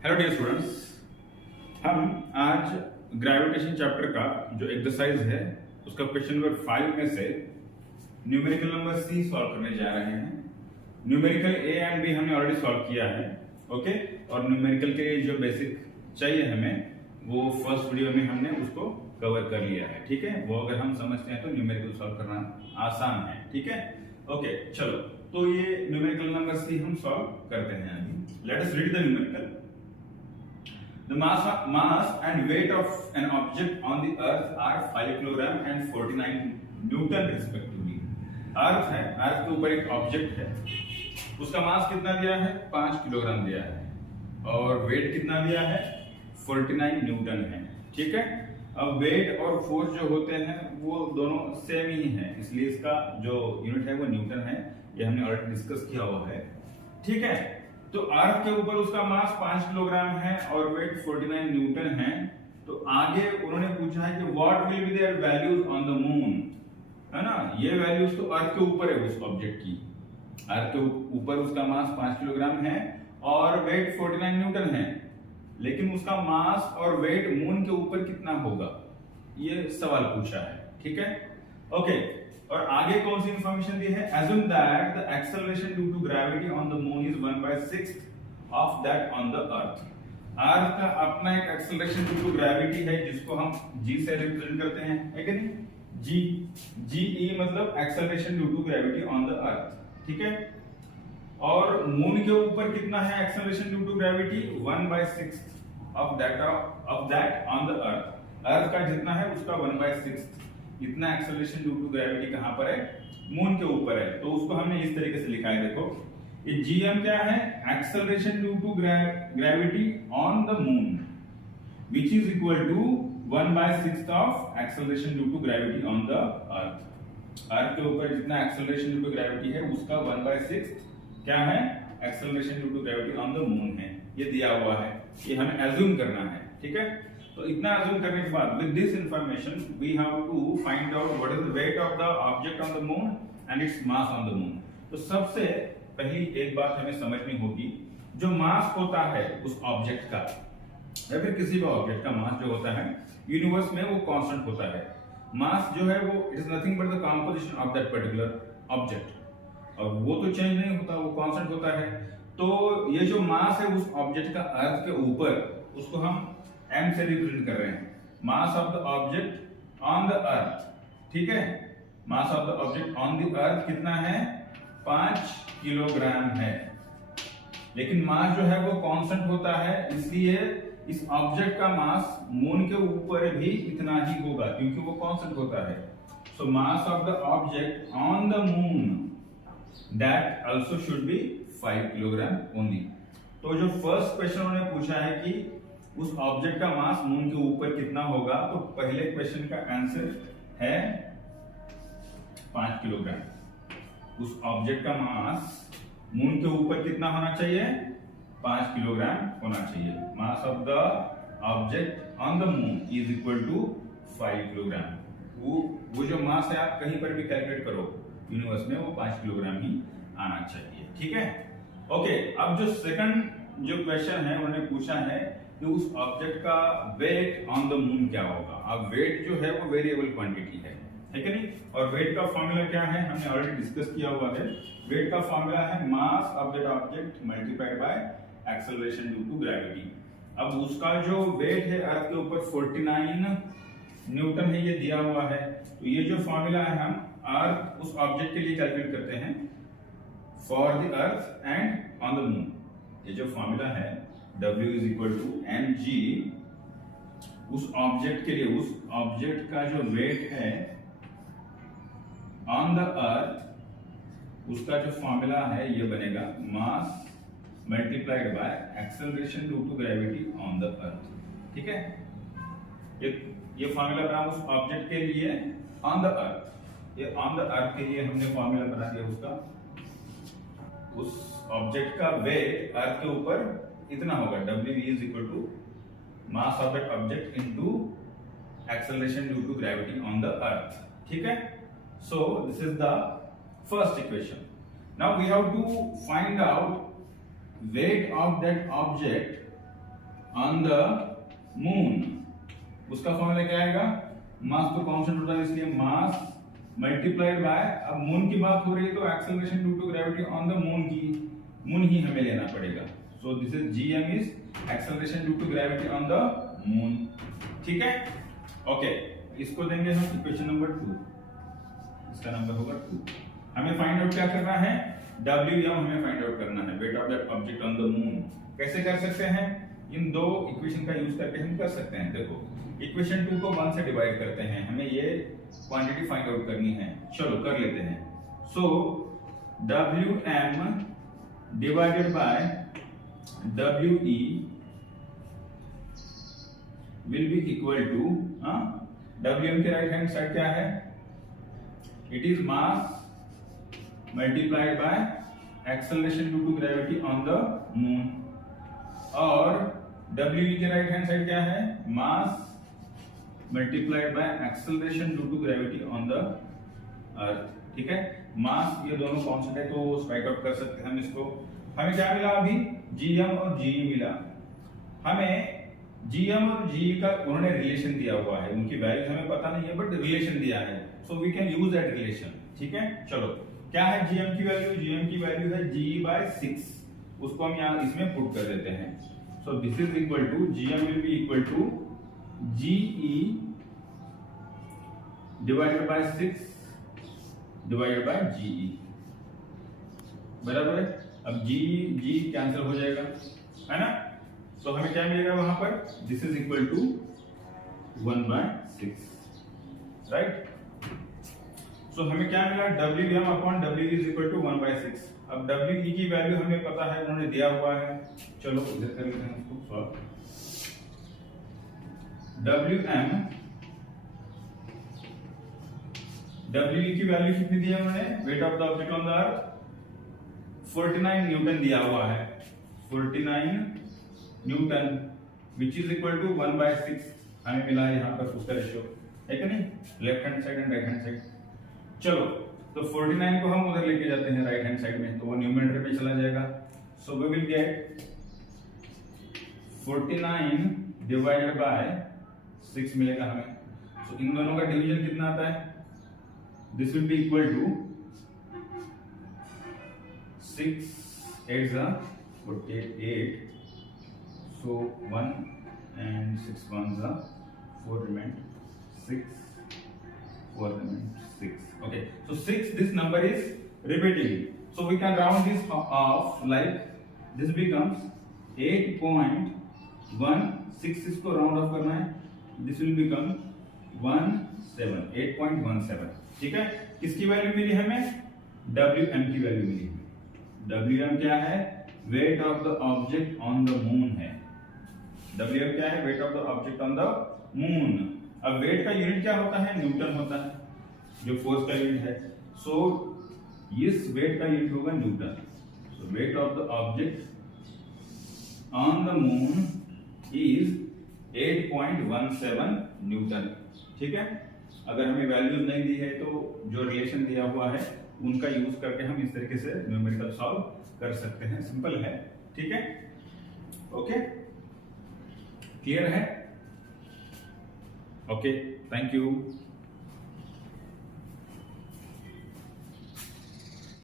Hello dear students, हम आज gravitation chapter का जो एक्सरसाइज है उसका क्वेश्चन नंबर 5 में से न्यूमेरिकल नंबर सी सॉल्व करने जा रहे हैं। न्यूमेरिकल ए एंड बी हमने ऑलरेडी सॉल्व किया है, ओके। और न्यूमेरिकल के लिए जो बेसिक चाहिए हमें वो फर्स्ट वीडियो में हमने उसको कवर कर लिया है, ठीक है। वो अगर हम समझते हैं तो न्यूमेरिकल सॉल्व करना आसान है, ठीक है, ओके। चलो, तो ये न्यूमेरिकल नंबर सी हम सॉल्व करते हैं अभी। Let us read the numerical. The mass and weight of an object on the earth are 5 kilogram and 49 Newton respectively. अर्थ है, अर्थ के ऊपर एक ऑब्जेक्ट है, उसका मास कितना दिया है? 5 किलोग्राम दिया है और वेट कितना दिया है? 49 न्यूटन है, ठीक है। अब वेट और फोर्स जो होते हैं वो दोनों सेम ही है, इसलिए इसका जो यूनिट है वो न्यूटन है। ये हमने ऑलरेडी डिस्कस किया हुआ है, ठीक है। तो अर्थ के ऊपर उसका मास 5 किलोग्राम है और वेट 49 न्यूटन है। तो आगे उन्होंने पूछा है कि what will be there values on the moon, है ना। ये वैल्यूज तो अर्थ के ऊपर है उस ऑब्जेक्ट की। अर्थ के ऊपर उसका मास 5 किलोग्राम है और वेट 49 न्यूटन है, लेकिन उसका मास और वेट मून के ऊपर कितना होगा, ये सवाल पूछा है, ठीक है, ओके। और आगे कौन सी इंफॉर्मेशन दी है? assume that the acceleration due to gravity on the moon is 1/6 of that on the earth. Earth का अपना एक एक्सेलरेशन ड्यू टू ग्रेविटी है जिसको हम g से रिप्रेजेंट करते हैं, है कि नहीं? g मतलब acceleration due to gravity on the earth, ठीक है। और मून के ऊपर कितना है acceleration due to gravity? 1/6 of that on the earth. Earth का जितना है उसका 1/6 इतना एक्सेलरेशन ड्यू टू ग्रेविटी कहां पर है? मून के ऊपर है। तो उसको हमने इस तरीके से लिखा है, देखो ये जीएम क्या है? Acceleration due to gravity on the moon which is equal to 1/6 of acceleration due to gravity on the earth. Earth के ऊपर जितना एक्सेलरेशन ड्यू टू ग्रेविटी है उसका 1/6 क्या है? Acceleration due to gravity on the moon है। ये दिया हुआ है, ये हमें एज्यूम करना है, ठीक है। तो इतना अज्यूम करने के बाद with this information we have to find out what is the weight of the object on the moon and its mass on the moon. तो सबसे पहली एक बात हमें समझनी होगी, जो मास होता है उस ऑब्जेक्ट का या फिर किसी भी ऑब्जेक्ट का मास जो होता है यूनिवर्स में वो कांस्टेंट होता है। मास जो है वो it is nothing but the composition of that particular object, और वो तो चेंज नहीं होता, वो कांस्टेंट होता है। तो ये जो मास है उस ऑब्जेक्ट का अर्थ के ऊपर, उसको हम m से रिप्रेजेंट कर रहे हैं, मास of the object on the earth, ठीक है। Mass of the object on the अर्थ कितना है? 5 किलोग्राम है, लेकिन मास जो है वो कांस्टेंट होता है, इसलिए इस ऑब्जेक्ट का मास मून के ऊपर भी इतना ही होगा क्योंकि वो कांस्टेंट होता है। So mass of the object on the moon that also should be 5 kilogram only. तो जो फर्स्ट क्वेश्चन उन्होंने पूछा है कि उस ऑब्जेक्ट का मास मून के ऊपर कितना होगा, तो पहले क्वेश्चन का आंसर है 5 किलोग्राम। उस ऑब्जेक्ट का मास मून के ऊपर कितना होना चाहिए? 5 किलोग्राम होना चाहिए। Mass of the object on the moon is equal to 5 kilogram. वो जो मास है आप कहीं पर भी कैलकुलेट करो यूनिवर्स में, वो 5 किलोग्राम ही आना चाहिए, ठीक है, ओके। अब जो सेकंड जो क्वेश्चन है उन्होंने पूछा है कि उस ऑब्जेक्ट का वेट ऑन द मून क्या होगा। अब वेट जो है वो वेरिएबल क्वांटिटी है कि नहीं। और वेट का फॉर्मूला क्या है? हमने ऑलरेडी डिस्कस किया हुआ है। वेट का फॉर्मूला है mass of that object multiplied by acceleration due to gravity. अब उसका जो वेट है अर्थ के ऊपर 49 न्यूटन है, ये दिया हुआ है। तो ये जो फॉर्मूला है हम अर्थ उस ऑब्जेक्ट के लिए कैलकुलेट करते हैं for the earth and on the moon. ये जो फॉर्मूला है W is equal to mg, उस ऑब्जेक्ट के लिए, उस ऑब्जेक्ट का जो वेट है ऑन द अर्थ, उसका जो फॉर्मूला है ये बनेगा mass multiplied by acceleration due to gravity on the earth, ठीक है। ये फॉर्मूला बना उस ऑब्जेक्ट के लिए ऑन द अर्थ। ये ऑन द अर्थ के लिए हमने फॉर्मूला बना दिया उसका, उस ऑब्जेक्ट का वेट अर्थ के ऊपर इतना होगा, W is equal to mass of that object into acceleration due to gravity on the earth, ठीक है। So this is the first equation. Now we have to find out weight of that object on the moon, उसका formula क्या आएगा, mass तो constant होता है इसलिए mass multiplied by, अब मून की बात हो रही है तो acceleration due to gravity on the moon ही हमें लेना पड़ेगा। So this is GM is acceleration due to gravity on the moon. ठीक है, ओके, इसको देंगे हम इक्वेशन नंबर 2, इसका नंबर होगा 2। हमें फाइंड आउट क्या करना है, WM हमें फाइंड आउट करना है, weight of that object on the moon. कैसे कर सकते हैं, इन दो इक्वेशन का यूज करके हम कर सकते हैं। देखो इक्वेशन 2 को 1 से डिवाइड करते हैं, हमें ये क्वांटिटी फाइंड आउट करनी है। चलो कर लेते हैं। So WM divided by WE will be equal to, WM के राइट हैंड साइड क्या है, it is mass multiplied by acceleration due to gravity on the moon, और WE के राइट हैंड साइड क्या है, mass multiplied by acceleration due to gravity on the earth. ठीक है, मास ये दोनों कांस्टेंट है तो स्ट्राइक आउट कर सकते हैं हम इसको। हमें क्या मिला अभी, GM और GE मिला। हमें GM और GE का उन्होंने रिलेशन दिया हुआ है, उनकी वैल्यू हमें पता नहीं है बट रिलेशन दिया है, so we can use that relation. ठीक है, चलो क्या है GM की वैल्यू, GM की वैल्यू है GE/6, उसको हम यहाँ इसमें पुट कर देते हैं। So this is equal to, GM will be equal to GE divided by 6 divided by GE, बराबर है। अब GE कैंसिल हो जाएगा, है ना, तो हमें क्या मिलेगा वहां पर, this is equal to 1/6, right. So हमें क्या मिला, WM upon WE is equal to 1/6। अब WE की वैल्यू हमें पता है, उन्होंने दिया हुआ है, चलो इधर कर लेते हैं इसको सॉल्व। WE की वैल्यू कितनी दी है उन्होंने, weight of the object on the earth 49 newton दिया हुआ है, 49 newton which is equal to 1/6 हमें मिला है यहाँ पर उसका रेशियो, है कि नहीं, left hand side and right hand side. चलो तो 49 को हम उधर लेके जाते हैं राइट हैंड साइड में, तो वो न्यूमरेटर पे चला जाएगा। So we will get 49 divided by 6 मिलेगा हमें। सो इन दोनों का डिवीजन कितना आता है, this will be equal to 6 8 48, so 1 and 6 1s are 4 remain 6, 4 remain 6. Okay, so 6, this number is repeating, so we can round this off like this becomes 8.16, इसको round of करना है, this will become 8.17। ठीक है, किसकी value मिली हमें, WM की value मिली। WM क्या है, wait of the object on the moon है। WM क्या है, wait of the object on the moon. अब वेट का यूनिट क्या होता है, न्यूटन होता है, जो फोर्स का यूनिट है। सो इस वेट का यूनिट होगा Newton. So wait of the object on the moon is 8.17 Newton. ठीक है, अगर हमें वैल्यूज नहीं दी है तो जो रिलेशन दिया हुआ है उनका यूज करके हम इस तरीके से न्यूमेरिकल सॉल्व कर सकते हैं, सिंपल है। ठीक है, ओके, क्लियर है, ओके, थैंक यू।